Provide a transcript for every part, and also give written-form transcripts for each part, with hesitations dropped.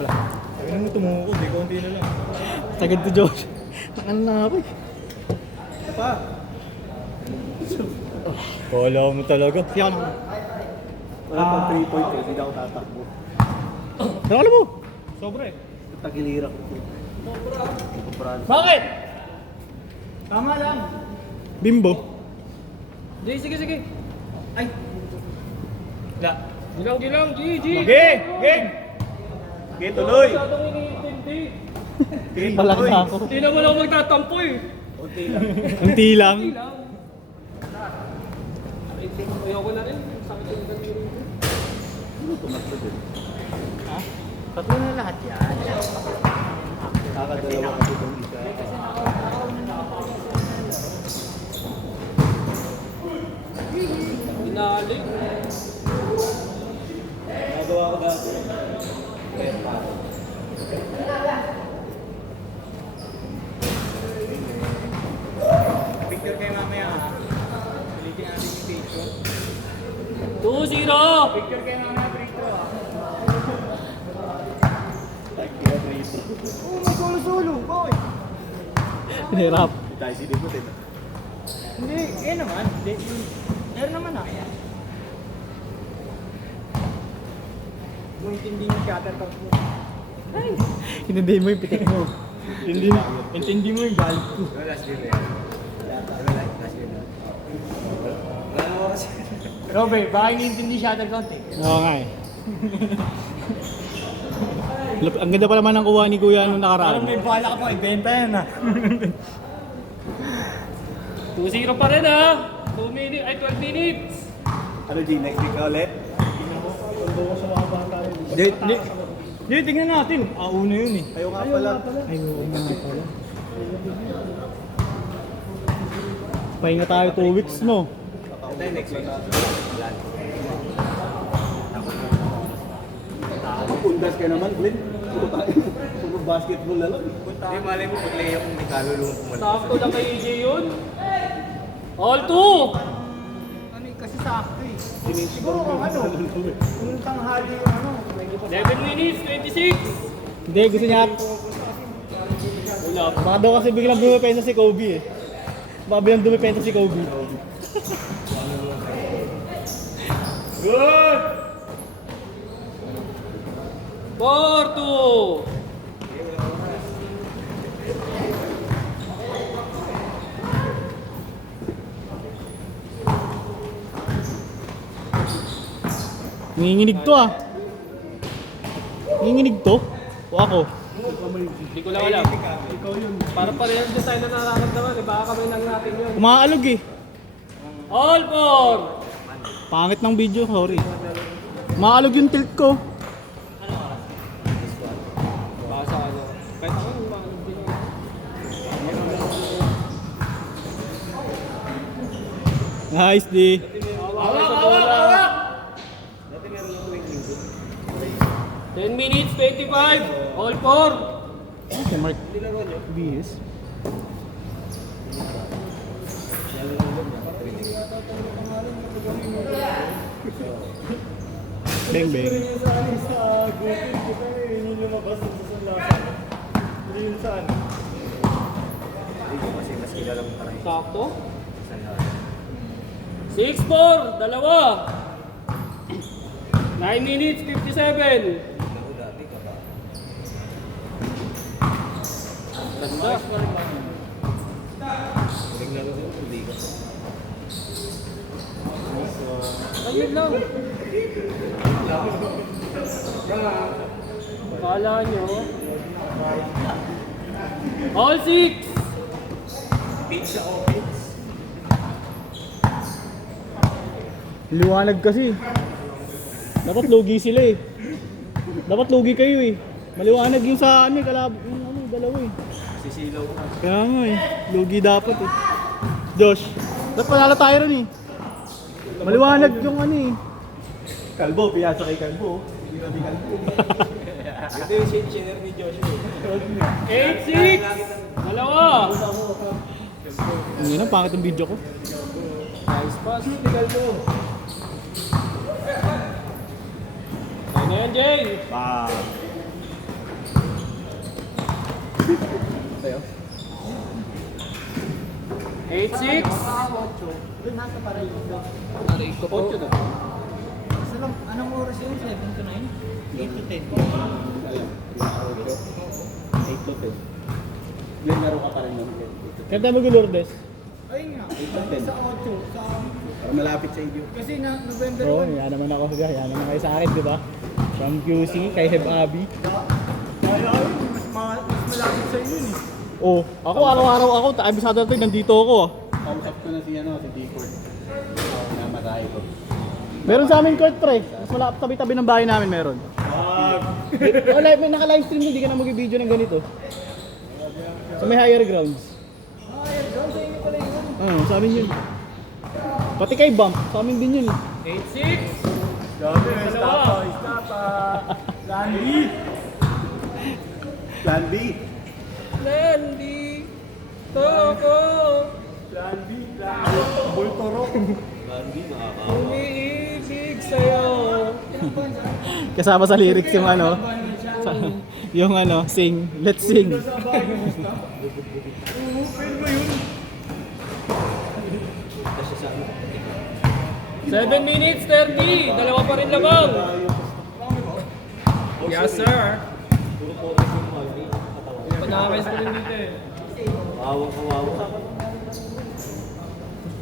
Ano mo tumukod eh, konti na lang. Sagad to Josh. Ano na ako eh. Pa! Wala mo talaga. Siya ka na. Wala pang 3 point ko, hindi na ako tatakbo. Pero alam mo. Sobra eh. Tagilira ko. Bakit? Tama lang. Bimbo. Jay, sige, sige. Ay. La. Gilang, G. Gang! Gang! Okay, tuloy! Masyadong iniintindi. Palak na ako. Hindi naman ako magtatampo eh. Unti lang. Unti lang. Hindi lang. Ayoko na rin. Sakit yung ganun. Tumakbo din. Tatlo na lahat yan. Nakakadalawa kasi itong isa. Inali. Nagawa ko dati. Kaya pa. Picture kayo mamaya ha. Ulitin natin yung picture. 2-0. Picture kayo mamaya, picture ha. Tagkira rito. Oh, may solo-solo, boy! Hirap. Hindi tayo sinipot eh. Hindi, eh naman. Hindi, meron naman ha. Kung intindi yung shuttlecock mo. Hindi mo yung pitik mo. Intindi mo yung galit ko. Last game eh. Last game na. Wala naman kasi. Robert, baka iniintindi shuttlecock eh. Oo nga eh. Ang ganda pa naman ng kuha ni Kuya nung Parang nakaraan. may bala ka pa, ibenta yan ha. 2-0 pa rin ha. 2 minutes, ay 12 minutes. Ano G, next week ka ulit? Hindi, tingnan natin. Una yun eh. Ayaw nga pala. Ay, oo nga pala. Pahinga tayo 2 weeks mo. Ito yung next week. Undas ka naman, Glenn. Puro basketball na lang. Hindi, malay mo pag layup kung may kalulungan pumunta. Sakto lang kay EJ yun. All 2. Ano eh, kasi sakto eh. Siguro kung ano, kung tanghali yung ano, 11 minutes, 26. Hindi, gusto niya. Wala. Baka daw kasi biglang dumipenta si Kobe eh. Baka biglang dumipenta si Kobe. good! 4-2. Nanginginig to ah. Nanginginig to? O ako? Hindi ko lang alam. Para parehas din tayo na nararamdaman. Eh. Baka kamay lang natin yun. Umaalog eh. All 4. Pangit ng video, sorry. Umaalog yung tilt ko. Baka sa ano. Kahit ako, hindi naman. Nice, D. Awak! 10 minutes, 25. All 4. Si Mark BS. Bang bang. Yun yung lumabas sa sanlasan. Hindi yun saan. Kasi mas kilala mo parang Sakto. 6-4. Dalawa. 9 minutes, 57. ako dati ka ba? Ganda. Huling laro ko, hindi ka. Ayun lang. Kala nyo. All 6. Pizza o pizza. Liwanag kasi. Dapat lugi sila eh. Dapat lugi kayo eh. Maliwanag yung sa ano eh, yung ano, dalawa eh. Sisilaw ko. Kaya nga eh, lugi dapat eh. Josh, dapat panalo tayo ron eh. Maliwanag yung ano eh. Kalbo, pinasa kay Kalbo. Hindi na di Kalbo. Ito yung share ni Joshua. 8-6. Dalawa. Hindi na, pangit ang video ko. Nice pass. Ayun na yan, Jay. Wow. 8-6. Doon nasa paralisa. Aray ko po. Basta lang, anong oras yun? 7 to 9? 8 to 10. 8 to 10. Glenn, laro ka pa rin naman. Kanta mo Lourdes. Ayun nga. 8 to 10. Sa 8. Sa... Para malapit sa inyo. Kasi na November Bro, 1. yan naman ako. Yan naman kayo sa akin, di ba? From QC, kay Heb Abi. Kaya yun, mas malapit sa inyo eh. Oh, ako araw-araw ako, abisado natin, nandito ako. Kausap ko na si D-Court. Namatay ko. Meron sa amin court pre. Mas malapit tabi-tabi ng bahay namin meron. Oh, live, may naka-livestream hindi ka na mag-video ng ganito. Sa may higher grounds. Ayun, doon sa inyo pala yun. Sa amin yun. Pati kay Bump, sa amin din yun. 8-6. Stop. Landi. Plan B. Landy. Toko. Landi. Bultoro. Umiibig sa'yo. Kasama sa lyrics yung ano. Yung ano, sing. Let's sing. Seven minutes 30. Dalawa pa rin lamang. Yes, sir. Pag-nakakais ko rin dito eh.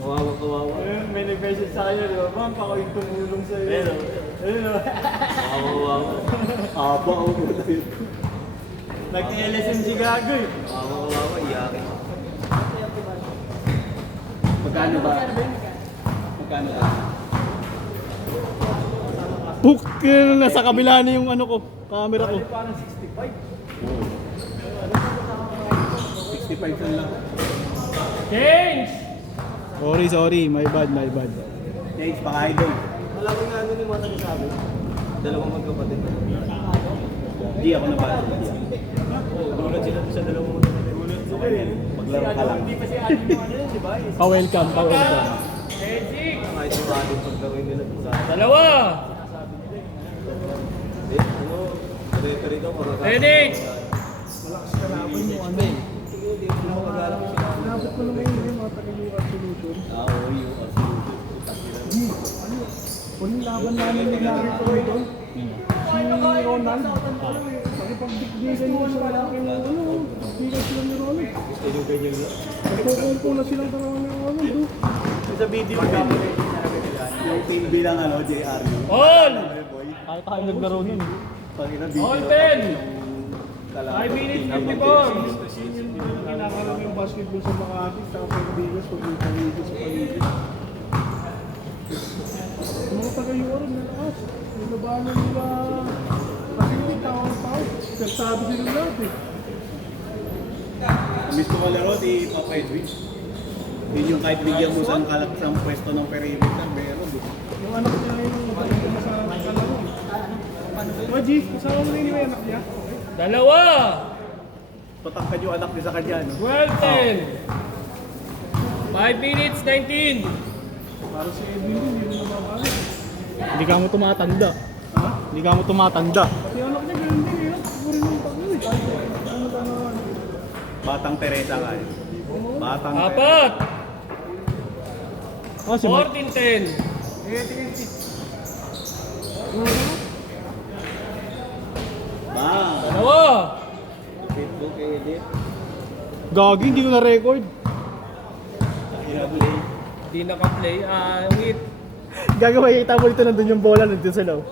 Kawawa. May nag-message sa kanya, di ba? Bang, ako yung tumulong sa iyo. Ayun o. Aba ako. Nag-LSM si Gago eh. Magkano ba? Magkano ba? Book! Nasa kabila na yung ano ko, camera ko. Parang 65. 65 lang. Change! Sorry, my bad. Thanks, paka-idol. Wala ko nga ano ni Mata sabi. Dalawang magkapatid. Di ako nabasa. Gulat sila sa dalawang magkapatid. Gulat sila rin. Maglaro ka lang. Hindi pa si Adi yung ano yun, di ba? Pa-welcome. Magic! Kahit yung Adi paglawin nila sa... Dalawa! Rito para Ready! malakas ka na mo ano eh. Hindi mo mag-alala ko siya. Nabot ko naman yung mga taga-UR solution. Oo, yung solution. Walang laban namin yung nakita ko doon. Si Ronald. Pakipag-bigbigan mo sa lalaki ng ano. Bigyan sila ni Ronald. Nagkukumpo na silang dalawa ni Ronald. Sa video yung team bilang JR. All! Kahit tayo naglaro nun. All 10! 5 minutes 54! Kasi yun din ang kinakarap yung basketball sa mga atis. Tapos sa Vegas, pag-ibig sa paligid. Yung mga taga-UR na lakas. Nilabanan nila. Kasi hindi tawang-tawang. Nagsabi sila lahat eh. Miss ko kalaro si Papa Edwin. Yun yung kahit bigyan mo sa kalaksang pwesto ng perimeter, meron. Yung anak niya yung pagkita sa kalaro. G, kasama mo na yun yung anak niya? Dalawa! Patakad yung anak niya sa kanya, no? 12-10! 5 minutes 19! Para si Edwin, hindi mo nababali. Hindi ka mo tumatanda. Ha? Hindi ka mo tumatanda. Pati anak niya, ganun din eh. Puro yung pagkano eh. Ano tanawan? Batang Teresa ka eh. Batang Teresa. Apat! Oh, si Mike. 14-10! Eh, tingin si... Bang! Dalawa! Facebook edit. Gagi, hindi ko na-record. Hirablay. Di naka-play. Wait. Gagawa, kita mo dito nandun yung bola, nandun sa loob.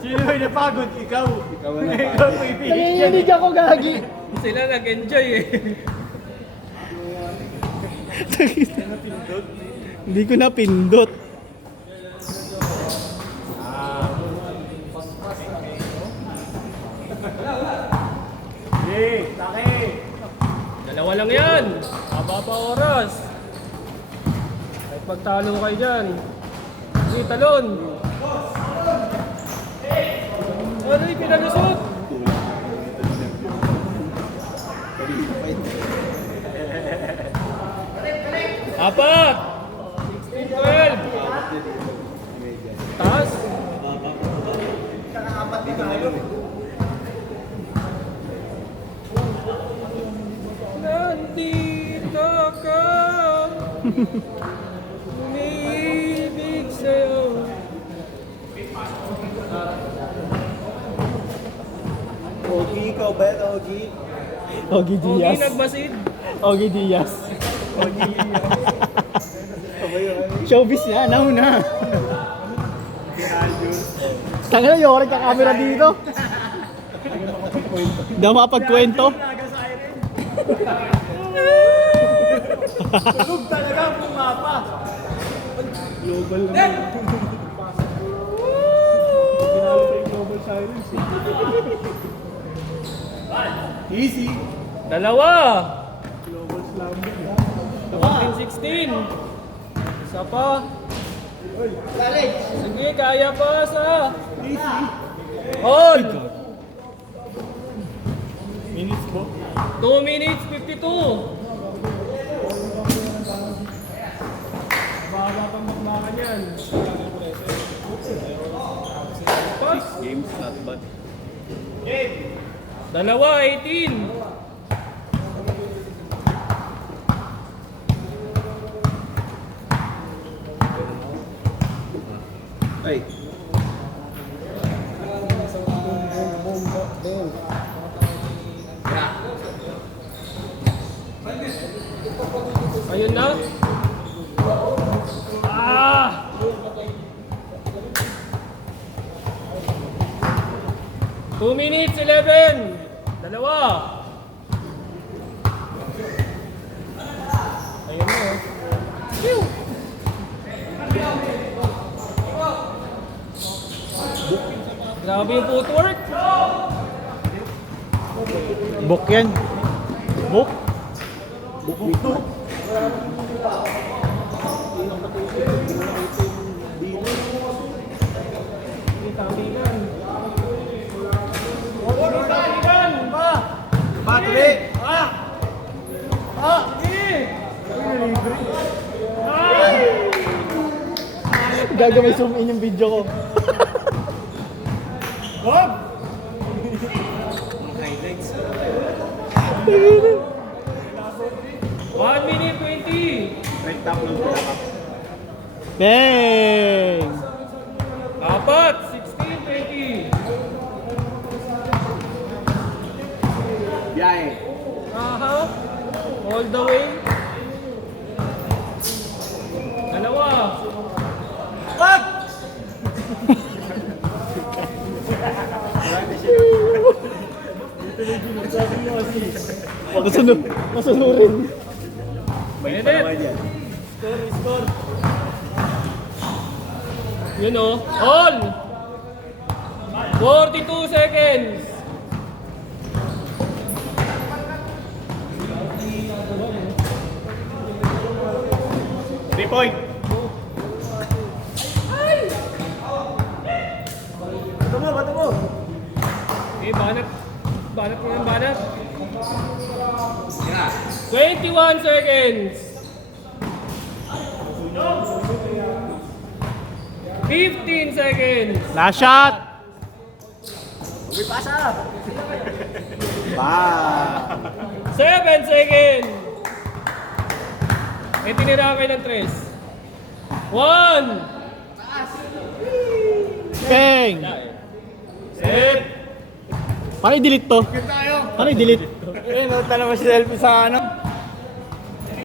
Sino yung napagod? Ikaw. Ikaw na Ikaw pa. may Nanginginig ako, Gagi. Sila nag-enjoy eh. Hindi ko napindot. Eh, laki. Dalawa lang yan. Haba pa oras. Kahit magtalo kayo dyan. Sige, talon. Ano yung pinalusot? Apat! 16-12! Taas! Nandito ka Umiibig sa'yo. Ogi, ikaw ba yan, Ogi? Ogie Ogi Diaz. nagmasid. Ogie Diaz. Sabay yun. Showbiz niya, nauna. Tanga na, yorek ka camera dito. Hindi ako makapagkwento. Tulog talaga, pumapa. Global naman. Pinalo pa yung global silence. Easy. Dalawa. Global slamming. 16. Isa pa. Sige, kaya pa sa. Easy. Hold. Minutes po. 2 minutes 52. Baga pang bakbakan yan. Pass. Games not bad. Dalawa, 18. Ay. Ayun na. Ah! Two minutes, 11. Dalawa. Ayun na. Oh. Phew! Grabe yung footwork. Book yan. Book? Tamigan. Tamigan. Patre! Gaga may zoom in yung video ko. Highlights. 1 minute 20. Right top lang pala ka. Bang! Apat, 16, 20. Biyahe. Aha. All the way. Dalawa. Wag! Nasunurin. Bait pa naman yan. Yun o. All. 42 seconds. Point. Bato mo. Okay, banat. Banat mo yung banat. 21 seconds. 15 seconds. Last shot! May pasa. Ba. 7 seconds. May tinira kayo ng 3. 1. Bang! Set. Paano i-delete to? Paano i-delete? Eh, nota naman si selfie sa ano.